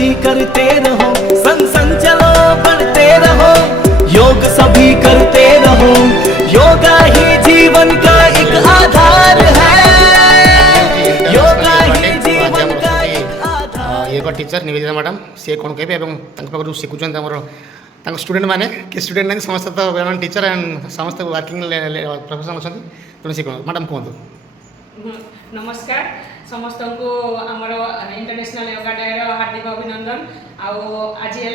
सभी करते रहो, संग संग चलो बढ़ते रहो, योग सभी करते रहो, योगा ही जीवन का एक आधार है, योगा ही जीवन का एक आधार। एक टीचर निवेदिता मैडम सी कौन कहे पाखु शिखुं आम स्टूडेंट मैंने कि स्टूडेंट नहीं समस्त तो टीचर एंड समस्त वर्किंग प्रोफेशनल अच्छा तेणु सी कौन मैडम कहतु। नमस्कार समस्त को आमर इंटरनेशनल योगा डे हार्दिक अभिनंदन। आज है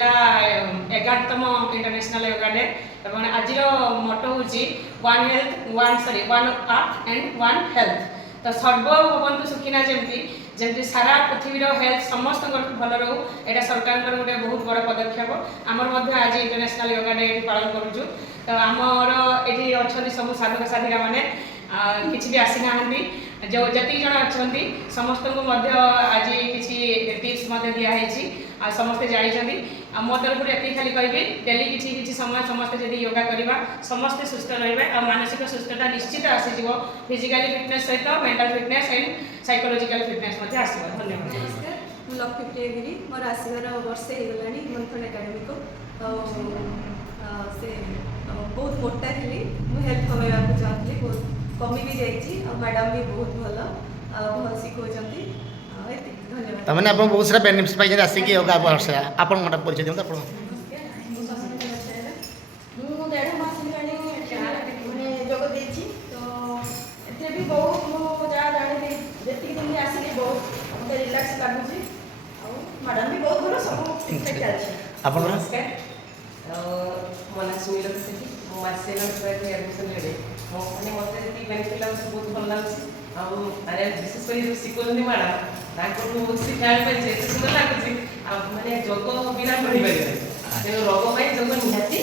11तम इंटरनेशनल योगा डे और आज मोटो हूँ one earth and one health. तो सर्वभवन्तु सुखिना जमती जमती सारा पृथ्वीर हेल्थ समस्त भल रो यहाँ सरकार गोटे बहुत बड़ पदक्षेप। आमर आज इंटरनेशनल योगा डे पालन करूँ। तो आमर ये अच्छा सब साधक साधिका मैंने किसी भी आसी ना जो जी जन अच्छा समस्त को आज किसी टिप्स दिखाई आ समस्ते जानते मो तरफ ये खाली कहि डेली किसी समय समस्ते जब योगा करवा समस्ते सुस्थ रही और मानसिक सुस्थता निश्चित आसीज फिजिकली फिटनेस सहित mental fitness and psychological fitness आस। धन्यवाद। नमस्कार लक्ष्मी प्रियगिरी मोर आसवर वर्षे होगा मंथन एकेडमी को से बहुत मोटा थी मुझे हेल्थ कमेवा चाहती बहुत कमी भी जाइए मैडम भी बहुत भल भल शिखौती धन्यवाद। तमें आप बहुत सारा बेनिफिट्स पाई आसिक योगा आप परिचय दिखाते आप जोग देती तो ये भी बहुत मुझे जानी जी दिन आसिक बहुत मतलब रिलैक्स लगुच मैडम भी बहुत भल सब ठीक ठाक चलती। नमस्कार मो ना सुमिल सेठी मुझे एडमिशन ले मैंने मत जी बेनिफिट लगे बहुत भल लगे विशेष कर शिखुंट मैडम बहुत शिखा पाई सुंदर लगुच मैंने जोग बिना पढ़ी पारे तेणु रोग जोग निहाती